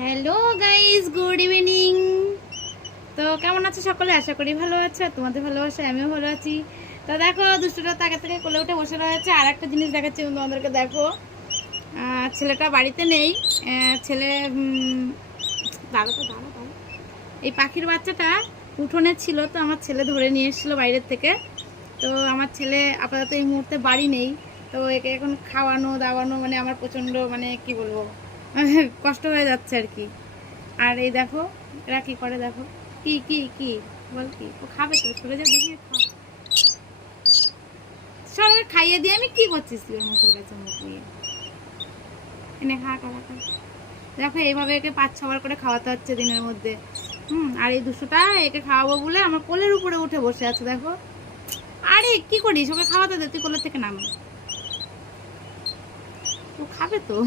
Hello guys, good evening. তো কেমন আছো সকলে? আশা করি ভালো আছো। তোমাদের ভালোবাসা আমিও ভালো আছি। তো দেখো, দুষ্টুটা তাকে থেকে কোলে উঠে বসে রয়েছে। আর একটা জিনিস দেখাচ্ছি তোমাদেরকে, দেখো। ছেলেটা বাড়িতে নেই। ছেলে দাঁড়া তো দাঁড়া দাঁড়া। এই পাখির বাচ্চাটা উঠোনে ছিল, তো আমার ছেলে ধরে নিয়ে এসেছিলো বাইরের থেকে। তো আমার ছেলে আপাতত এই মুহূর্তে বাড়ি নেই। তো একে এখন খাওয়ানো দাওয়ানো মানে আমার প্রচণ্ড মানে কি বলবো কষ্ট হয়ে যাচ্ছে আর কি। আর এই দেখো এরা কি করে, দেখো কি কি কি বল, কি ও খাবে তো? সরে যা দেখি, সরে খাইয়ে দিয়ে আমি কি করছিস তুই ওর মুখের কাছে মুখ নিয়ে? এনে খা খা খা। দেখো এইভাবে একে 5-6 বার করে খাওয়াতে হচ্ছে দিনের মধ্যে। আর এই দুশোটা একে খাওয়াবো বলে আমার কোলের উপরে উঠে বসে আছে, দেখো। আরে কি করিস? ওকে খাওয়াতে দে, তুই কোলের থেকে নামে, ও খাবে তো।